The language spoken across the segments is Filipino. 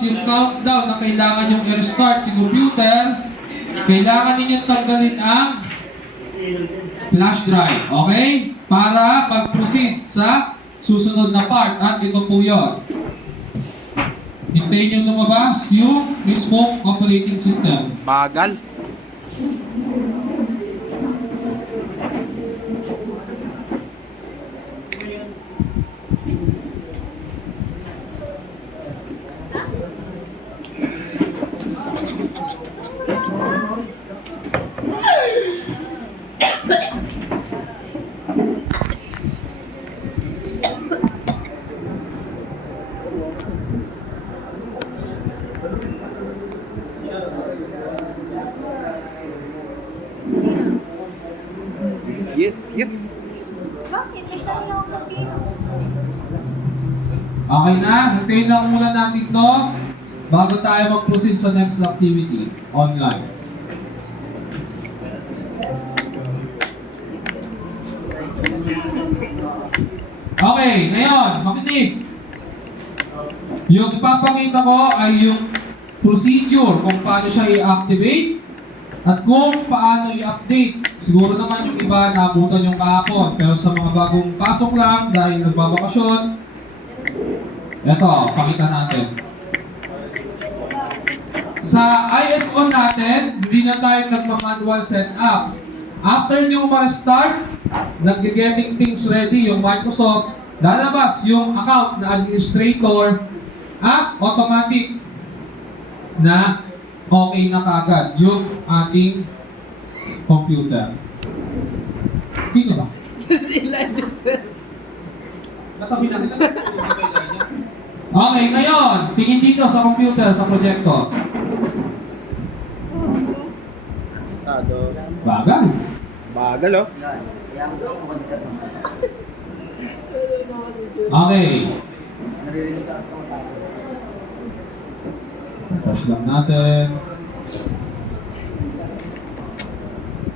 lumabas yung countdown na kailangan yung i-restart si computer, kailangan ninyong tanggalin ang flash drive. Okay? Para mag-proceed sa susunod na part. At ito po yun. Hintayin yung lumabas yung mismo operating system. Bagal. Yes. Bakit? May tanong lang ako kasi. Okay na? Hintayin lang muna natin to bago tayo mag-proceed sa next activity online. Okay, ngayon, makinig. Yung ipapakita ko ay yung procedure kung paano siya i-activate at kung paano i-update. Siguro naman yung iba naabutan yung kahapon, pero sa mga bagong pasok lang dahil nagbabakasyon, eto, pakita natin. Sa ISO natin, hindi na tayo nagma-manual setup. After nyo ma-start, nag-getting things ready yung Microsoft, lalabas yung account na administrator at automatic na okay na kaagad yung ating computer. Sino ba? Sila dyan. Natabi na nila. Okay, ngayon, tingin dito sa computer, sa projector. Bagal. Bagal, oh. Okay. Tapos lang natin.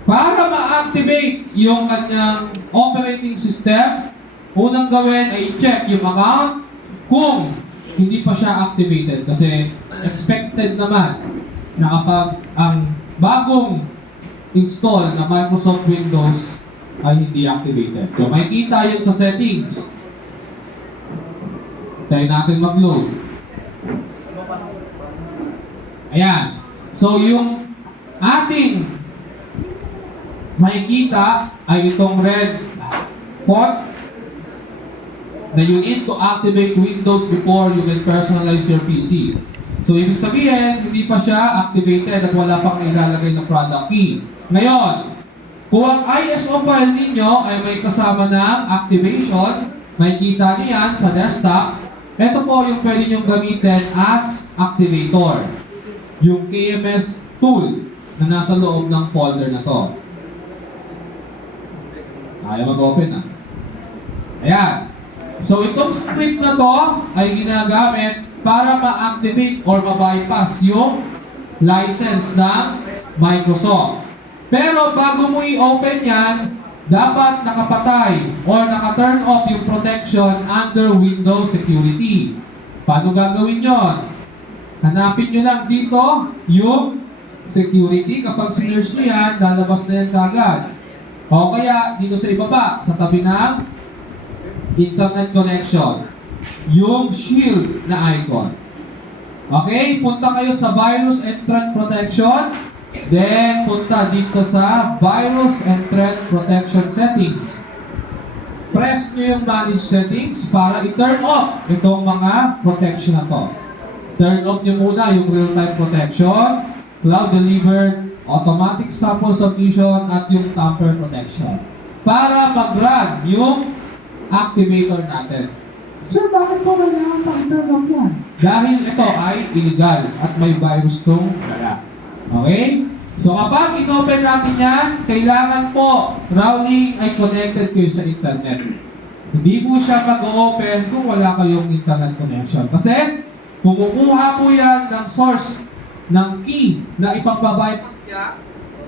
Para ma-activate yung kanyang operating system, unang gawin ay i-check yung account kung hindi pa siya activated. Kasi expected naman na kapag ang bagong install na Microsoft Windows ay hindi activated. So makikita yun sa settings. Tayo natin mag-load. Ayan. So yung ating makikita ay itong red font na you need to activate Windows before you can personalize your PC. So ibig sabihin, hindi pa siya activated at wala pang ilalagay na product key. Ngayon, kung ang ISO file ninyo ay may kasama ng activation, makikita niyo yan sa desktop. Ito po yung pwede nyo gamitin as activator. Yung KMS tool na nasa loob ng folder na to. Ayaw mag-open na. Ayan. So itong script na to ay ginagamit para ma-activate or ma-bypass yung license ng Microsoft. Pero bago mo i-open yan, dapat nakapatay or naka-turn off yung protection under Windows Security. Paano gagawin yon? Hanapin nyo lang dito yung security. Kapag sinerge nyo yan, lalabas na yan kagad. O kaya dito sa ibaba, sa tabi ng internet connection, yung shield na icon. Okay, punta kayo sa virus and threat protection. Then, punta dito sa virus and threat protection settings. Press nyo yung manage settings para i-turn off itong mga protection na to. Turn off nyo muna yung real-time protection, cloud delivered, automatic sample submission, at yung tamper protection. Para mag-run yung activator natin. Sir, bakit po kailangan pa i-turn off yan? Dahil ito ay illegal at may virus tong dala. Okay? So kapag in-open natin yan, kailangan po Rowling ay connected kayo sa internet. Hindi po siya mag-open kung wala kayong internet connection. Kasi kumukuha po yan ng source ng key na ipagbabypass niya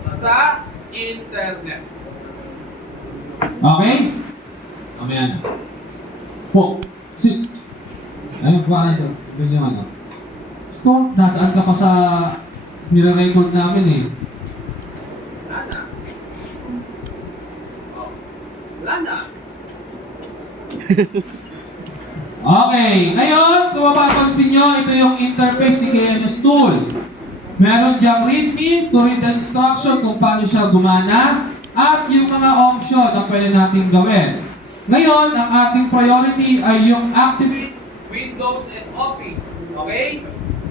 sa internet. Okay? Mamaya na. Po. Sit. Ayun pa ano. Yun yung ano. Ito, dadaan ka pa sa nire-record namin eh. Wala na. Oh, wala na. Okay, ngayon, kung mapapansin nyo, ito yung interface ni KMS Tool. Meron diyang readme to read the instruction kung paano siya gumana at yung mga option na pwede natin gawin. Ngayon, ang ating priority ay yung activate Windows and Office. Okay?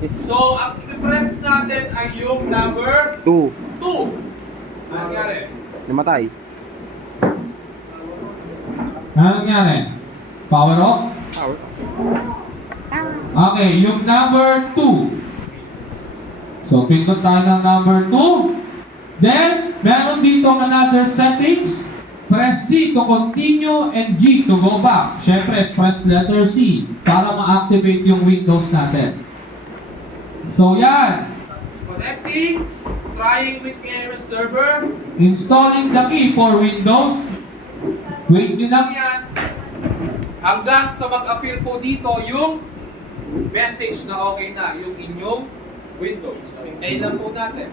So, ang i-press natin ay yung number 2. 2. Ano nangyari? Namatay. Ano nangyari? Power off? Power. Okay, yung number 2. So, pindot tayo ng number 2. Then, meron dito another settings. Press C to continue and G to go back. Siyempre, press letter C para ma-activate yung Windows natin. So, yan. Connecting. Trying with KMS server. Installing the key for Windows. Wait nyo lang yan. Hanggang sa mag-appear po dito yung message na okay na yung inyong Windows. Hintayin lang po natin.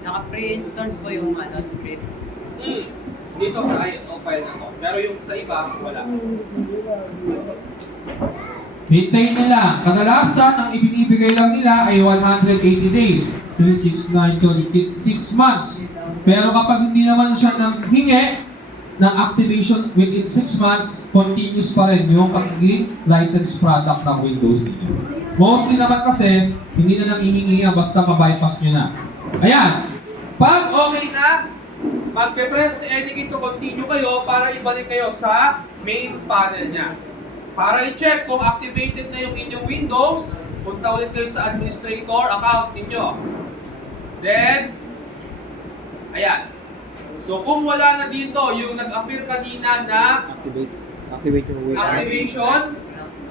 Naka-pre-install po yung script. Dito sa ISO file na to. Pero yung sa iba, wala. Hintayin nyo lang. Kadalasan, ang ibinibigay lang nila ay 180 days. 3, 6, 9, 6 months. Pero kapag hindi naman siya nang hingi ng activation within 6 months, continuous pa rin yung pagiging licensed product ng Windows ninyo. Mostly naman kasi, hindi na nang ihingi yan basta ma-bypass nyo na. Ayan. Pag okay na, magpe-press anything to continue kayo para ibalik kayo sa main panel niya. Para i-check kung activated na yung inyong Windows, punta ulit kayo sa administrator account ninyo. Then, ayan. So kung wala na dito yung nag-appear kanina na Activate yung way. activation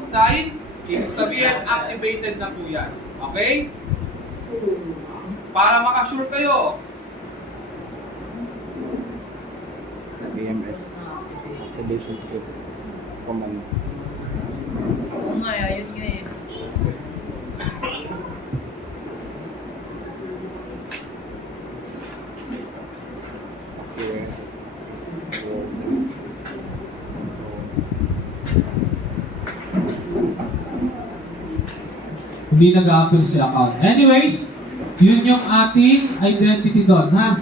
sign, ibig sabihin activated na po yan. Okay? Para makasure kayo, BMS. Activation script. Command. Oo nga, yun nga eh. Activate. Hindi nag-a-appear si account. Anyways, yun yung ating identity doon, ha?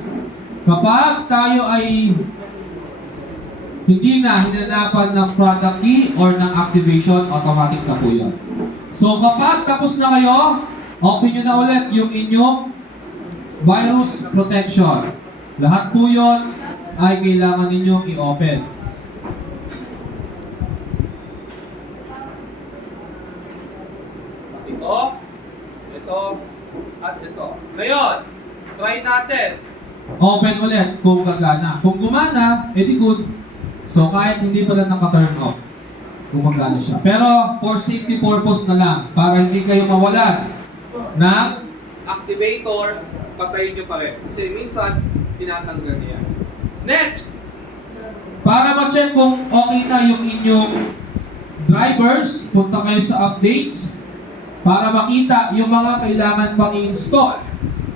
Kapag tayo ay hindi na hinanapan ng product key or ng activation, automatic na po yun. So kapag tapos na kayo, open nyo na ulit yung inyong virus protection. Lahat po yun ay kailangan ninyong i-open. ito, at ito. Ngayon, try natin. Open ulit kung gagana. Kung gumana, edi good. So kahit hindi pala naka-turn off, gumagana siya. Pero for safety purpose na lang, para hindi kayo mawalan ng Activator, patayin nyo pa rin. Kasi minsan, tinatanggal niya. Next! para ma-check kung okay na yung inyong drivers, punta kayo sa updates para makita yung mga kailangan pang i-install.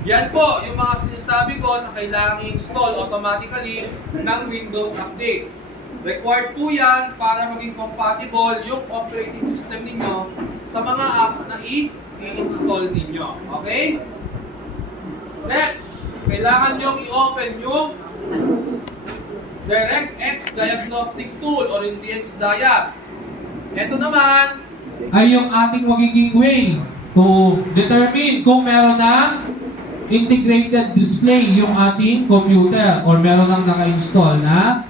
Yan po, yung mga sinasabi ko na kailangan i-install automatically ng Windows Update. Required po yan para maging compatible yung operating system ninyo sa mga apps na i-install ninyo. Okay? Next, kailangan nyo i-open yung DirectX Diagnostic Tool or yung DXDiag. Ito naman, Ay yung ating magiging way to determine kung meron na integrated display yung ating computer or meron nang naka-install na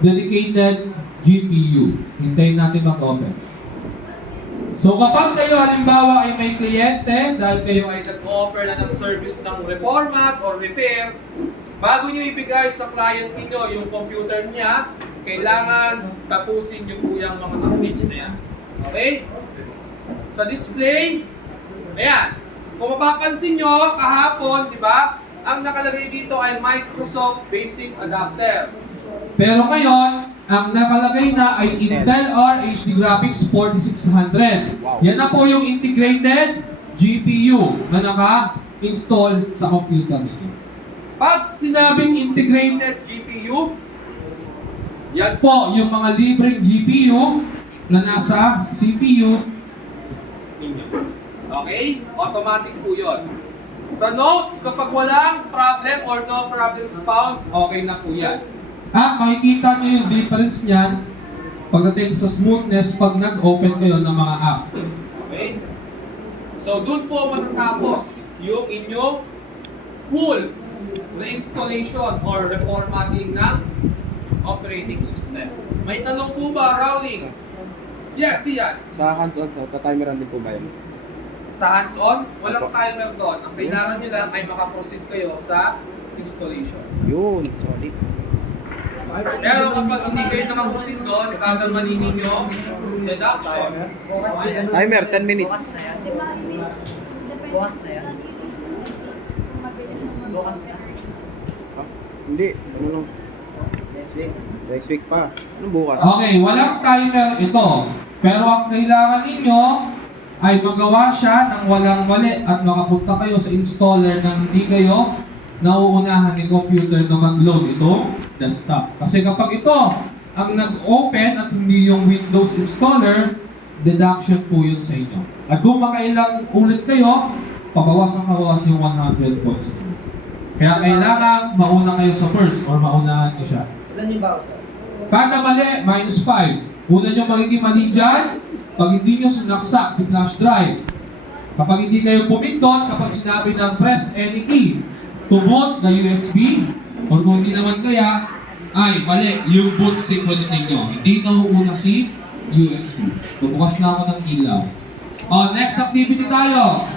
dedicated GPU. Hintayin natin mag-open. So kapag kayo halimbawa ay may kliyente dahil kayo kayo ay nag-offer na ng service ng reformat or repair, bago nyo ibigay sa client ninyo yung computer niya, kailangan tapusin nyo po yung mga updates na yan. Okay? Sa display, ayan. Kung mapapansin nyo, kahapon, di ba, ang nakalagay dito ay Microsoft Basic Adapter. Pero ngayon, ang nakalagay na ay Intel Core HD Graphics 4600. Yan na po yung integrated GPU na naka-install sa computer niyo. Pag sinabing integrated GPU, yan po yung mga libreng GPU na nasa CPU ninyo. Okay? Automatic po yun. Sa notes, kapag walang problem or no problems found, okay na po yan. At makikita nyo yung difference niyan pagdating sa smoothness pag nag-open kayo ng mga app. Okay? So, dun po matatapos yung inyong full reinstallation or reformatting ng operating system. May tanong po ba, Rowling? Yes, siyan. Sa hands-on, sa timeran din po ba yun? Sa hands-on, walang timer doon. Ang kailangan nyo lang ay makaproceed kayo sa installation. Yun, solid. Pero kapag hindi kayo nakaproceed doon, gagamanin ninyo deduction. Timer, 10 minutes. Bukas na yan. Bukas na. Ah, hindi, ano lang. Next week pa. Anong bukas? Okay, walang timer ito. Pero ang kailangan ninyo ay magawa siya ng walang mali at makapunta kayo sa installer nang hindi kayo nauunahan ni computer na mag-load itong desktop. Kasi kapag ito ang nag-open at hindi yung Windows installer, deduction po yun sa inyo. At kung makailang ulit kayo, pabawas yung 100 points. Kaya kailangan mauna kayo sa first or maunahan nyo siya. Ilan yung bawas? Kada mali, minus 5. Una nyo magiging mali dyan, pag hindi nyo sinaksak si flash drive. Kapag hindi kayo pumindot, kapag sinabi ng press any key to boot the USB, or kung hindi naman kaya, ay mali yung boot sequence ninyo. Hindi nauuna si USB. Bubukas na ako ng ilaw. Next activity tayo.